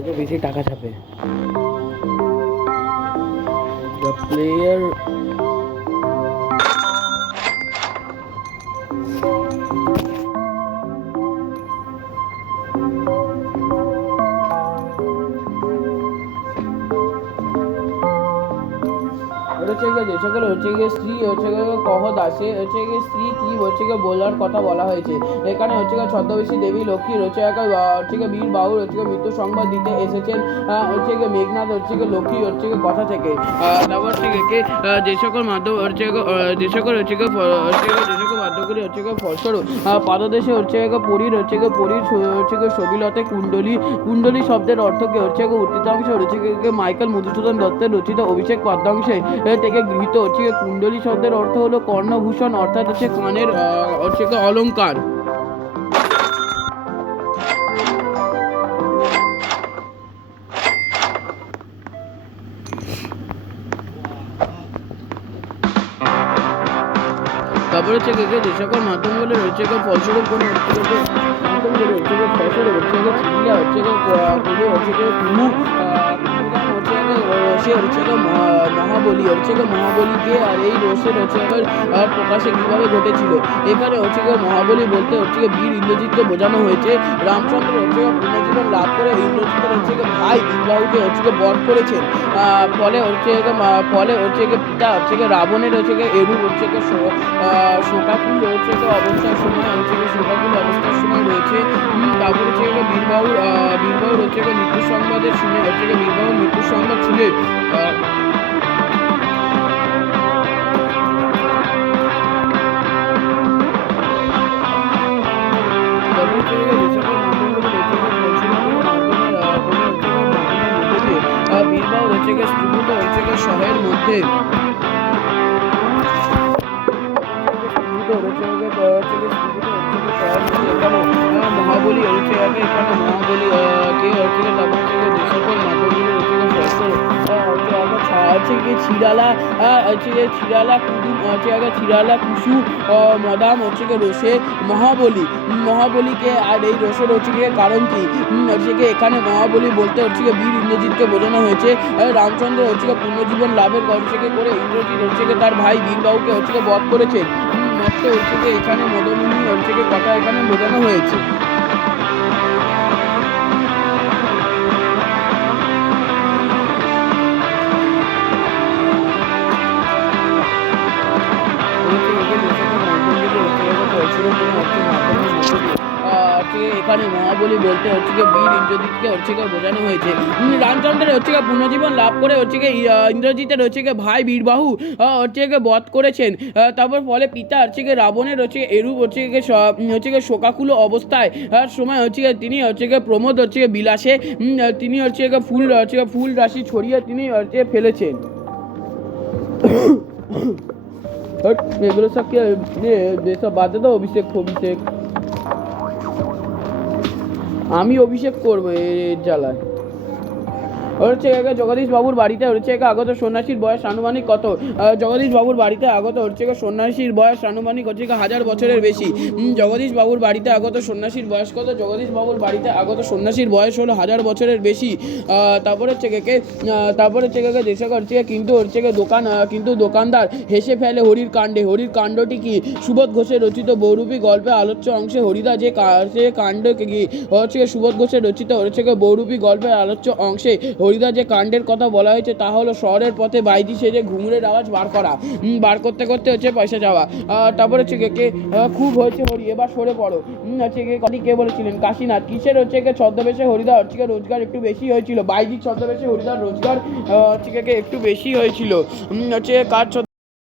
তোকে বেশি টাকা ছাপে দ্য প্লেয়ার যে সকল স্ত্রী কহত আসে স্ত্রী কি বলার কথা বলা হয়েছে এখানে ছদ্মবেশী দেবী লক্ষ্মী বীর বাহুর মৃত্যু সংবাদ দিতে এসেছেন মেঘনাথ লক্ষ্মী কথা থেকে তারপর যে সকল মাধ্যম যে সকল মাধ্যমগুলি ফলস্বরূপ পাদদেশে পরীর সবিলতে কুণ্ডলী শব্দের অর্থকে উত্তরাংশে মাইকেল মধুসূদন দত্তের রচিত অভিষেক পদ্মাংশে থেকে গৃহীত কুণ্ডলী শব্দের অর্থ হলো কর্ণভূষণ অর্থাৎ কানের অলংকার। তারপরে যে সকল মাধ্যমগুলো রয়েছে ফলস্বরূপ কোনো মহাবলী মহাবলীকে আর এই রসের প্রকাশে কিভাবে ঘটেছিল এখানে মহাবলী বলতে বীর ইন্দ্রজিৎকে বোঝানো হয়েছে। রামচন্দ্র পুনর্জীবন লাভ করে ইন্দ্রজিতের ভাই বীরবাহুকে বধ করেছেন। ফলে পিতা রাবণের এরূপ শোকাকুল অবস্থার সময় শোকাকুল অবস্থার সময় রয়েছে। তারপরে বীরবাহুর মৃত্যু সংবাদের শুনে বীরবাহুর মৃত্যুর সংবাদ শুনে বীরবাহু স্ত্রীভূত শহরের মধ্যে মহাবলী এখানে মহাবলী যে সকল মাধ্যমগুলি ছিড়ালা কুসু মদাম রোষে মহাবলীকে আর এই রোষের কারণ কি এখানে মহাবলী বলতে বীর ইন্দ্রজিৎকে বোঝানো হয়েছে। রামচন্দ্র পুনর্জীবন লাভের করে ইন্দ্রজিৎ তার ভাই বীরবাহুকে বধ করেছেন। এখানে মদমিনী কথা এখানে বোঝানো হয়েছে। এখানে মহাবলী বলতে বীর ইন্দ্রজিৎকে বোঝানো হয়েছে। রামচন্দ্রের পুনর্জীবন লাভ করে ইন্দ্রজিতের ভাই বীরবাহু বধ করেছেন। তারপর ফলে পিতা রাবণের এরূপ শোকাকুল অবস্থায় সময় তিনি প্রমোদ বিলাসে তিনি ফুল রাশি ছড়িয়ে তিনি ফেলেছেন। এগুলো সব কি যেসব বাদে তো অভিষেক আমি অভিষেক করবো এর জ্বালায়। জগদীশ বাবুর বাড়িতে আগত সন্ন্যাসীর বয়স আনুমানিক কত? জগদীশ বাবুর বাড়িতে আগত সন্ন্যাসীর বয়স আনুমানিক 1000 বছরের বেশি। জগদীশ বাবুর বাড়িতে আগত সন্ন্যাসীর বয়স কত? জগদীশ বাবুর বাড়িতে আগত সন্ন্যাসীর বয়স হলো 1000 বছরের বেশি। তারপরে দেশে কিন্তু দোকানদার হেসে ফেলে হরির কাণ্ডটি কি? সুবোধ ঘোষের রচিত বহুরূপী গল্পে আলোচ্য অংশে হরিদা যে কাণ্ড কি সুবোধ ঘোষের রচিত বহুরূপী গল্পের আলোচ্য অংশে হরিদা যে কাণ্ডের কথা বলা হয়েছে তা হলো শহরের পথে বাইজি সেজে ঘুঙুরের আওয়াজ বার করতে পয়সা যাওয়া। তারপরে খুব হয়েছে হরি এবার সরে পড়ো। কে বলেছিলেন? কাশীনাথ। কিসের ছদ্মবেশে হরিদা রোজগার একটু বেশি হয়েছিল? বাইজির ছদ্মবেশে হরিদার রোজগার একটু বেশি হয়েছিল। কার